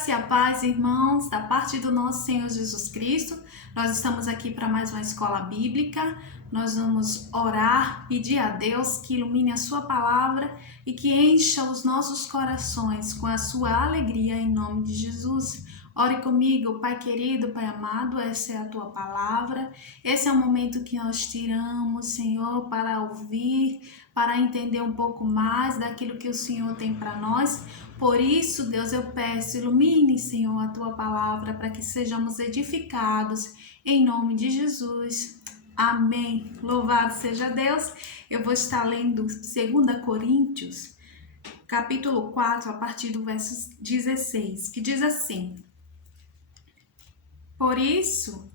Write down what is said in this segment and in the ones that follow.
graça e a paz, irmãos, da parte do nosso Senhor Jesus Cristo. Nós estamos aqui para mais uma escola bíblica. Nós vamos orar, pedir a Deus que ilumine a sua palavra e que encha os nossos corações com a sua alegria em nome de Jesus. Ore comigo, Pai querido, Pai amado, essa é a tua palavra. Esse é o momento que nós tiramos, Senhor, para ouvir, para entender um pouco mais daquilo que o Senhor tem para nós. Por isso, Deus, eu peço, ilumine, Senhor, a tua palavra para que sejamos edificados em nome de Jesus. Amém. Louvado seja Deus. Eu vou estar lendo 2 Coríntios, capítulo 4, a partir do verso 16, que diz assim: Por isso,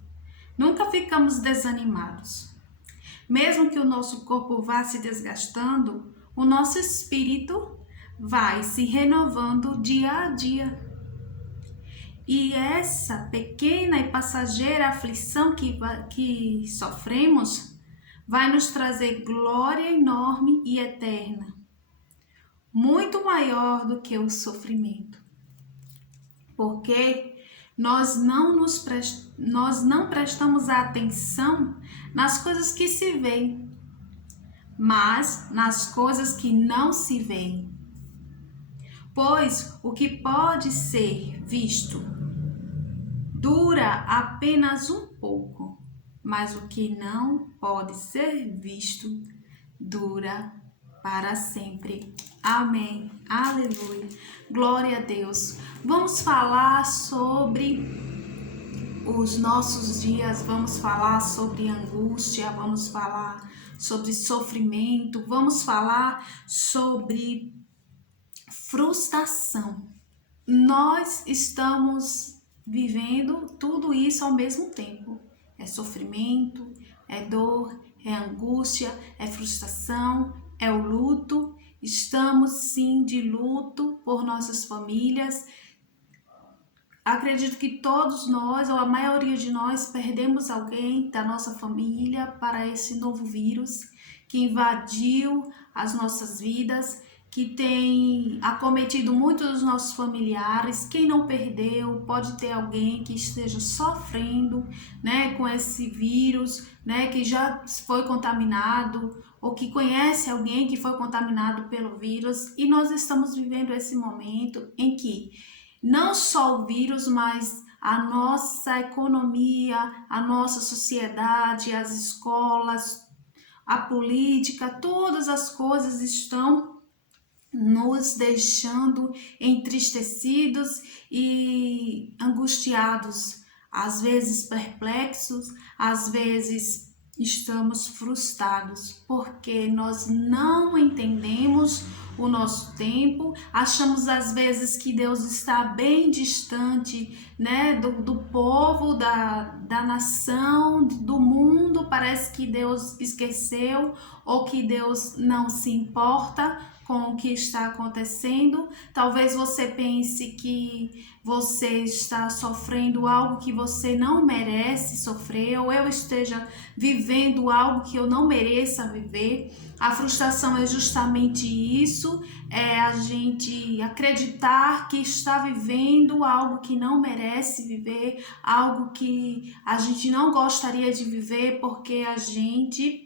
nunca ficamos desanimados. Mesmo que o nosso corpo vá se desgastando, o nosso espírito vai se renovando dia a dia. E essa pequena e passageira aflição que sofremos vai nos trazer glória enorme e eterna, muito maior do que o sofrimento. Porque nós não prestamos atenção nas coisas que se veem, mas nas coisas que não se veem. Pois o que pode ser visto dura apenas um pouco, mas o que não pode ser visto dura para sempre. Amém. Aleluia. Glória a Deus. Vamos falar sobre os nossos dias, vamos falar sobre angústia, vamos falar sobre sofrimento, vamos falar sobre frustração. Nós estamos vivendo tudo isso ao mesmo tempo. É sofrimento, é dor, é angústia, é frustração, é o luto. Estamos sim de luto por nossas famílias. Acredito que todos nós, ou a maioria de nós, perdemos alguém da nossa família para esse novo vírus que invadiu as nossas vidas, que tem acometido muitos dos nossos familiares. Quem não perdeu, pode ter alguém que esteja sofrendo, né, com esse vírus, né, que já foi contaminado, ou que conhece alguém que foi contaminado pelo vírus. E nós estamos vivendo esse momento em que não só o vírus, mas a nossa economia, a nossa sociedade, as escolas, a política, todas as coisas estão nos deixando entristecidos e angustiados, às vezes perplexos, às vezes estamos frustrados, porque nós não entendemos o nosso tempo, achamos às vezes que Deus está bem distante, né, do povo, da nação, do mundo. Parece que Deus esqueceu ou que Deus não se importa com o que está acontecendo. Talvez você pense que você está sofrendo algo que você não merece sofrer, ou eu esteja vivendo algo que eu não mereça viver. A frustração é justamente isso, é a gente acreditar que está vivendo algo que não merece viver, algo que a gente não gostaria de viver, porque a gente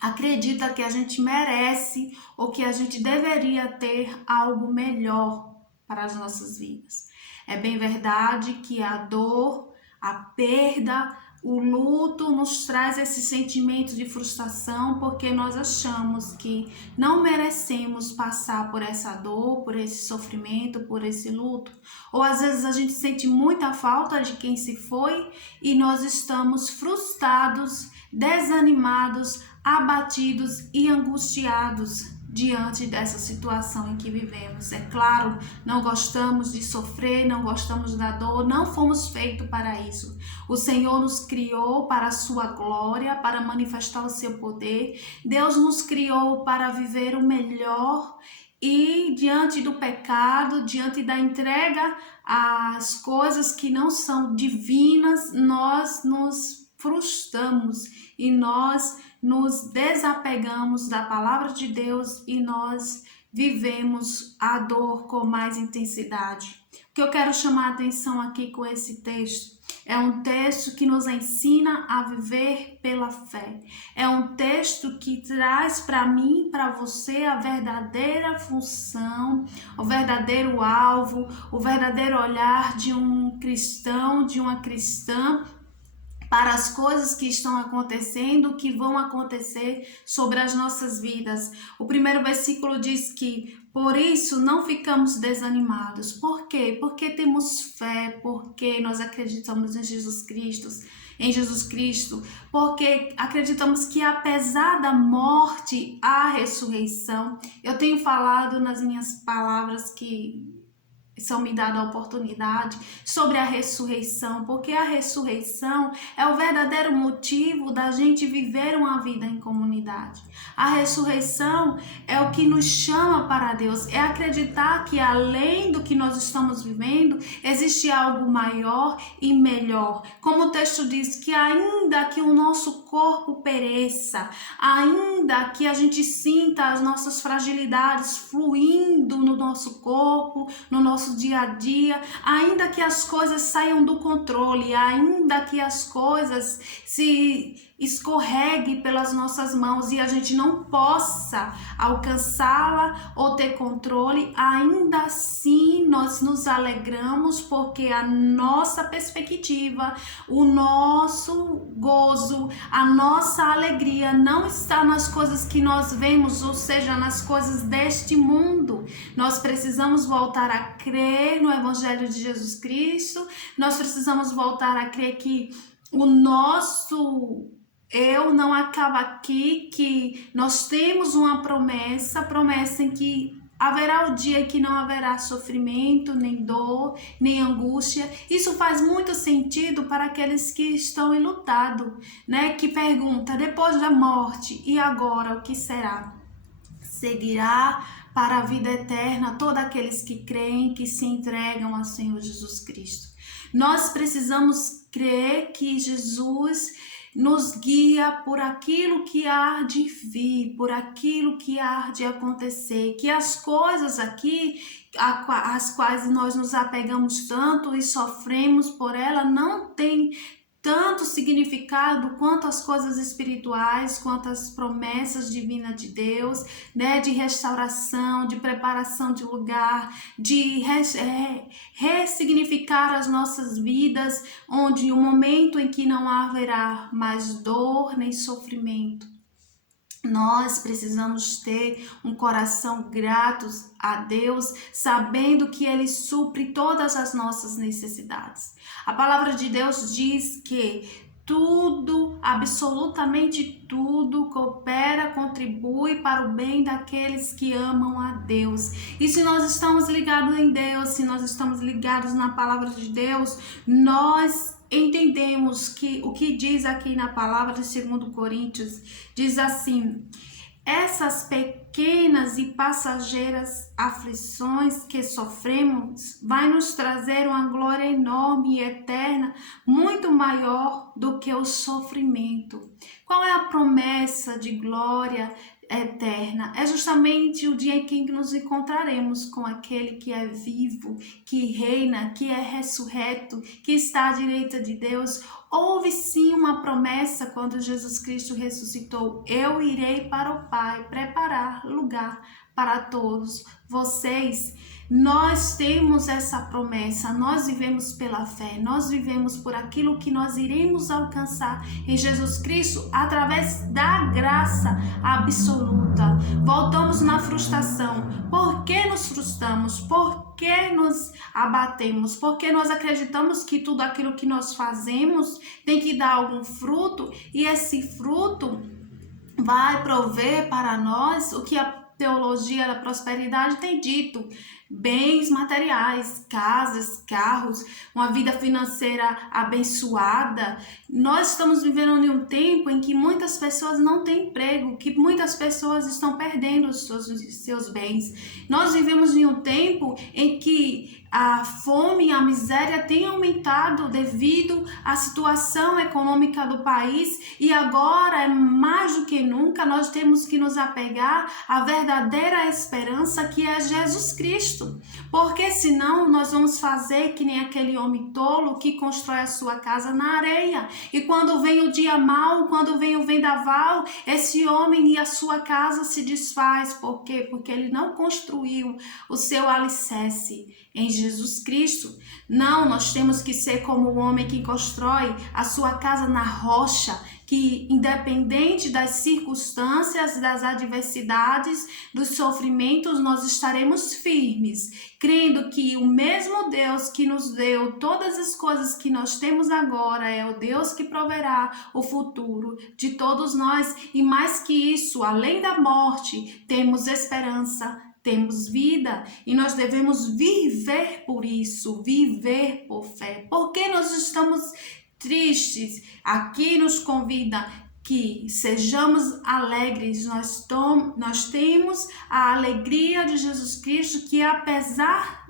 acredita que a gente merece ou que a gente deveria ter algo melhor para as nossas vidas. É bem verdade que a dor, a perda, o luto nos traz esse sentimento de frustração, porque nós achamos que não merecemos passar por essa dor, por esse sofrimento, por esse luto. Ou às vezes a gente sente muita falta de quem se foi e nós estamos frustrados, desanimados, abatidos e angustiados diante dessa situação em que vivemos. É claro, não gostamos de sofrer, não gostamos da dor, não fomos feitos para isso. O Senhor nos criou para a sua glória, para manifestar o seu poder. Deus nos criou para viver o melhor. E diante do pecado, diante da entrega às coisas que não são divinas, nós nos frustramos e nós nos desapegamos da palavra de Deus e nós vivemos a dor com mais intensidade. O que eu quero chamar a atenção aqui com esse texto é um texto que nos ensina a viver pela fé. É um texto que traz para mim e para você a verdadeira função, o verdadeiro alvo, o verdadeiro olhar de um cristão, de uma cristã, para as coisas que estão acontecendo, que vão acontecer sobre as nossas vidas. O primeiro versículo diz que, por isso, não ficamos desanimados. Por quê? Porque temos fé, porque nós acreditamos em Jesus Cristo, porque acreditamos que apesar da morte, há ressurreição. Eu tenho falado nas minhas palavras que são me dada a oportunidade sobre a ressurreição, porque a ressurreição é o verdadeiro motivo da gente viver uma vida em comunidade. A ressurreição é o que nos chama para Deus, é acreditar que além do que nós estamos vivendo, existe algo maior e melhor. Como o texto diz, que ainda que o nosso corpo pereça, ainda que a gente sinta as nossas fragilidades fluindo no nosso corpo, no nosso dia a dia, ainda que as coisas saiam do controle, ainda que as coisas se escorreguem pelas nossas mãos e a gente não possa alcançá-la ou ter controle, ainda assim nós nos alegramos, porque a nossa perspectiva, o nosso gozo, a nossa alegria não está nas coisas que nós vemos, ou seja, nas coisas deste mundo. Nós precisamos voltar a crer no Evangelho de Jesus Cristo, nós precisamos voltar a crer que o nosso eu não acaba aqui, que nós temos uma promessa em que haverá o dia que não haverá sofrimento, nem dor, nem angústia. Isso faz muito sentido para aqueles que estão enlutados, né? Que pergunta, depois da morte, e agora o que será? Seguirá para a vida eterna todos aqueles que creem, que se entregam ao Senhor Jesus Cristo. Nós precisamos crer que Jesus nos guia por aquilo que há de vir, por aquilo que há de acontecer, que as coisas aqui, às quais nós nos apegamos tanto e sofremos por ela, não tem tanto significado quanto as coisas espirituais, quanto as promessas divinas de Deus, né, de restauração, de preparação de lugar, de ressignificar as nossas vidas, onde o momento em que não haverá mais dor nem sofrimento. Nós precisamos ter um coração grato a Deus, sabendo que Ele supre todas as nossas necessidades. A palavra de Deus diz que tudo, absolutamente tudo, coopera, contribui para o bem daqueles que amam a Deus. E se nós estamos ligados em Deus, se nós estamos ligados na palavra de Deus, nós entendemos que o que diz aqui na palavra de 2 Coríntios, diz assim: essas pequenas e passageiras aflições que sofremos vai nos trazer uma glória enorme e eterna, muito maior do que o sofrimento. Qual é a promessa de glória eterna? É justamente o dia em que nos encontraremos com aquele que é vivo, que reina, que é ressurreto, que está à direita de Deus. Houve sim uma promessa quando Jesus Cristo ressuscitou: eu irei para o Pai preparar lugar para todos vocês. Nós temos essa promessa, nós vivemos pela fé, nós vivemos por aquilo que nós iremos alcançar em Jesus Cristo através da graça absoluta. Voltamos na frustração. Por que nos frustramos? Por que nos abatemos? Porque nós acreditamos que tudo aquilo que nós fazemos tem que dar algum fruto, e esse fruto vai prover para nós o que teologia da prosperidade tem dito bens materiais, casas, carros, uma vida financeira abençoada. Nós estamos vivendo em um tempo em que muitas pessoas não têm emprego, que muitas pessoas estão perdendo os seus bens. Nós vivemos em um tempo em que a fome e a miséria têm aumentado devido à situação econômica do país, e agora, mais do que nunca, nós temos que nos apegar à verdadeira esperança, que é Jesus Cristo, porque senão nós vamos fazer que nem aquele homem tolo que constrói a sua casa na areia, e quando vem o dia mau, quando vem o vendaval, esse homem e a sua casa se desfaz. Por quê? Porque ele não construiu o seu alicerce em Jesus Cristo. Não, nós temos que ser como o homem que constrói a sua casa na rocha, que independente das circunstâncias, das adversidades, dos sofrimentos, nós estaremos firmes, crendo que o mesmo Deus que nos deu todas as coisas que nós temos agora é o Deus que proverá o futuro de todos nós. E mais que isso, além da morte, temos esperança, temos vida, e nós devemos viver por isso, viver por fé. Porque nós estamos tristes? Aqui nos convida que sejamos alegres. Nós temos a alegria de Jesus Cristo, que apesar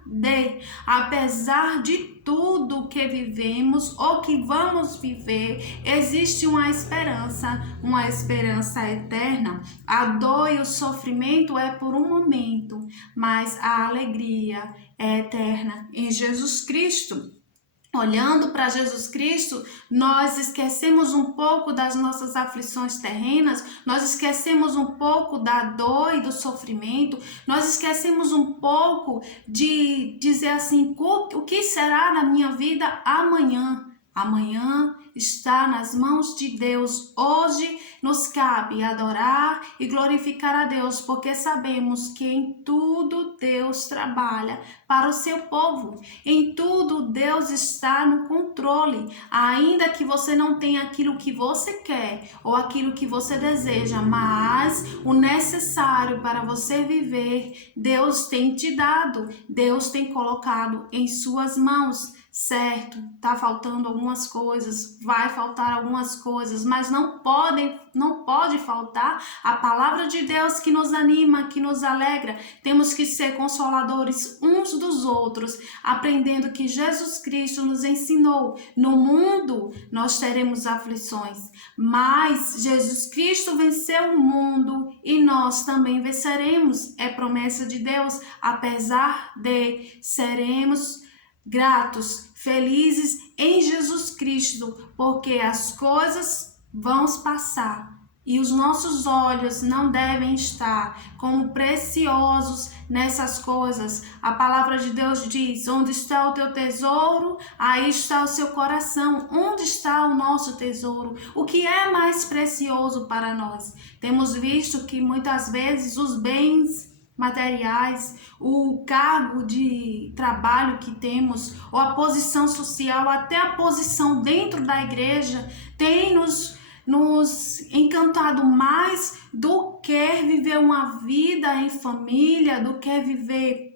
de tudo que vivemos ou que vamos viver, existe uma esperança eterna. A dor e o sofrimento é por um momento, mas a alegria é eterna em Jesus Cristo. Olhando para Jesus Cristo, nós esquecemos um pouco das nossas aflições terrenas, nós esquecemos um pouco da dor e do sofrimento, nós esquecemos um pouco de dizer assim, o que será na minha vida amanhã? Amanhã está nas mãos de Deus. Hoje nos cabe adorar e glorificar a Deus, porque sabemos que em tudo Deus trabalha para o seu povo. Em tudo Deus está no controle. Ainda que você não tenha aquilo que você quer ou aquilo que você deseja, mas o necessário para você viver, Deus tem te dado, Deus tem colocado em suas mãos. Certo, tá faltando algumas coisas, vai faltar algumas coisas, mas não pode faltar a palavra de Deus que nos anima, que nos alegra. Temos que ser consoladores uns dos outros, aprendendo que Jesus Cristo nos ensinou. No mundo nós teremos aflições, mas Jesus Cristo venceu o mundo e nós também venceremos. É promessa de Deus, apesar de seremos gratos, felizes em Jesus Cristo, porque as coisas vão passar e os nossos olhos não devem estar como preciosos nessas coisas. A palavra de Deus diz: onde está o teu tesouro, aí está o seu coração. Onde está o nosso tesouro? O que é mais precioso para nós? Temos visto que muitas vezes os bens materiais, o cargo de trabalho que temos, ou a posição social, até a posição dentro da igreja, tem nos encantado mais do que viver uma vida em família, do que viver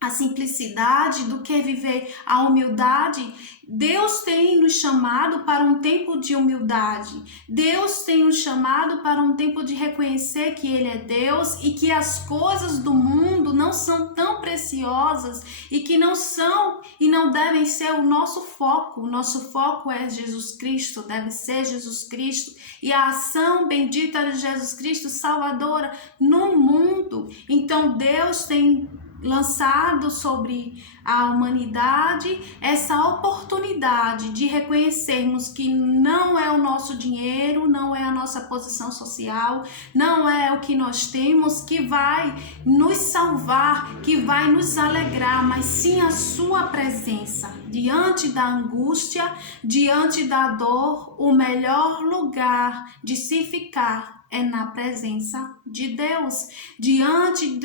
a simplicidade, do que viver a humildade. Deus tem nos chamado para um tempo de humildade. Deus tem nos chamado para um tempo de reconhecer que Ele é Deus e que as coisas do mundo não são tão preciosas e que não são e não devem ser o nosso foco. O nosso foco é Jesus Cristo, deve ser Jesus Cristo e a ação bendita de Jesus Cristo salvadora no mundo. Então Deus tem lançado sobre a humanidade essa oportunidade de reconhecermos que não é o nosso dinheiro, não é a nossa posição social, não é o que nós temos que vai nos salvar, que vai nos alegrar, mas sim a sua presença. Diante da angústia, diante da dor, o melhor lugar de se ficar é na presença de Deus. Diante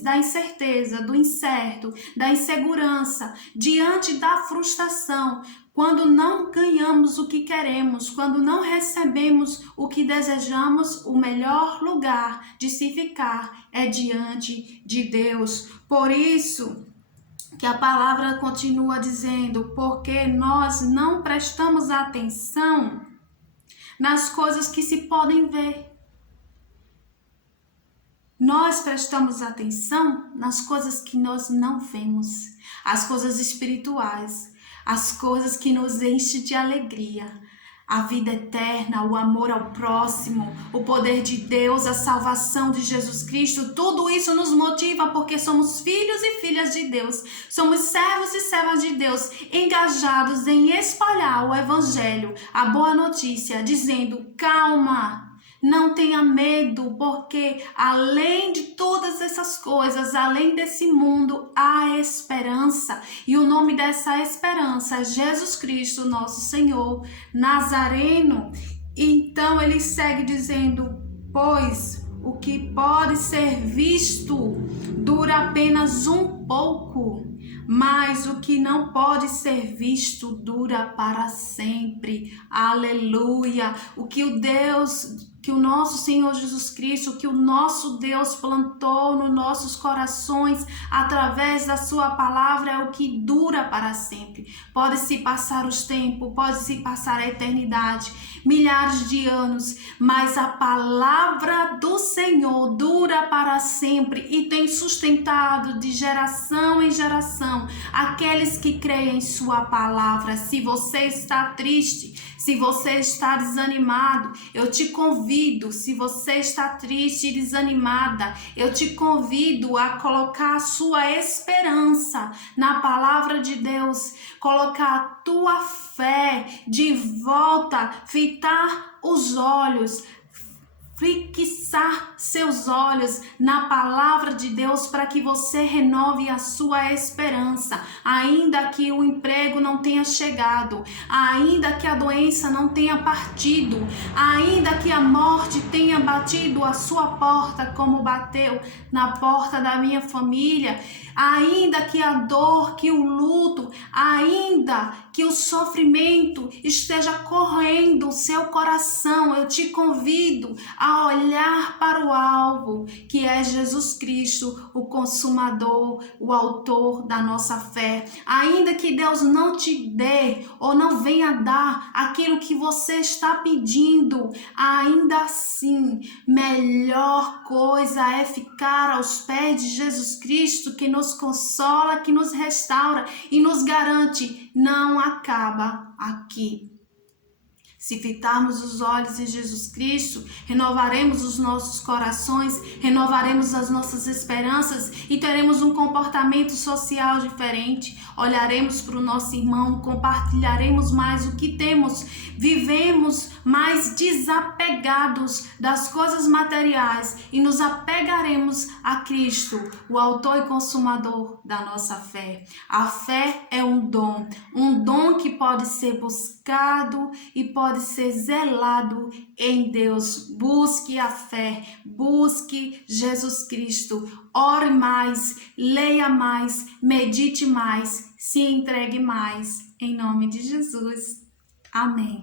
da incerteza, do incerto, da insegurança, diante da frustração, quando não ganhamos o que queremos, quando não recebemos o que desejamos, o melhor lugar de se ficar é diante de Deus. Por isso que a palavra continua dizendo, porque nós não prestamos atenção nas coisas que se podem ver. Nós prestamos atenção nas coisas que nós não vemos, as coisas espirituais, as coisas que nos enchem de alegria, a vida eterna, o amor ao próximo, o poder de Deus, a salvação de Jesus Cristo. Tudo isso nos motiva porque somos filhos e filhas de Deus, somos servos e servas de Deus, engajados em espalhar o evangelho, a boa notícia, dizendo: calma, não tenha medo, porque além de todas essas coisas, além desse mundo, há esperança. E o nome dessa esperança é Jesus Cristo, nosso Senhor Nazareno. Então ele segue dizendo: pois o que pode ser visto dura apenas um pouco, mas o que não pode ser visto dura para sempre. Aleluia! O que o nosso Senhor Jesus Cristo, que o nosso Deus plantou nos nossos corações através da sua palavra é o que dura para sempre. Pode-se passar os tempos, pode-se passar a eternidade, milhares de anos, mas a palavra do Senhor dura para sempre e tem sustentado de geração em geração aqueles que creem em sua palavra. Se você está triste, se você está desanimado, eu te convido, se você está triste e desanimada, eu te convido a colocar a sua esperança na palavra de Deus, colocar a tua fé de volta, fitar os olhos, fixar seus olhos na palavra de Deus para que você renove a sua esperança, ainda que o emprego não tenha chegado, ainda que a doença não tenha partido, ainda que a morte tenha batido a sua porta como bateu na porta da minha família, ainda que a dor, que o luto, ainda que o sofrimento esteja corroendo o seu coração, eu te convido a olhar para o alvo, que é Jesus Cristo, o consumador, o autor da nossa fé. Ainda que Deus não te dê ou não venha dar aquilo que você está pedindo, ainda assim, melhor coisa é ficar aos pés de Jesus Cristo, que nos consola, que nos restaura e nos garante: não acaba aqui. Se fitarmos os olhos em Jesus Cristo, renovaremos os nossos corações, renovaremos as nossas esperanças e teremos um comportamento social diferente. Olharemos para o nosso irmão, compartilharemos mais o que temos, vivemos mais desapegados das coisas materiais e nos apegaremos a Cristo, o autor e consumador da nossa fé. A fé é um dom que pode ser buscado e pode ser zelado em Deus. Busque a fé, busque Jesus Cristo, ore mais, leia mais, medite mais, se entregue mais, em nome de Jesus. Amém.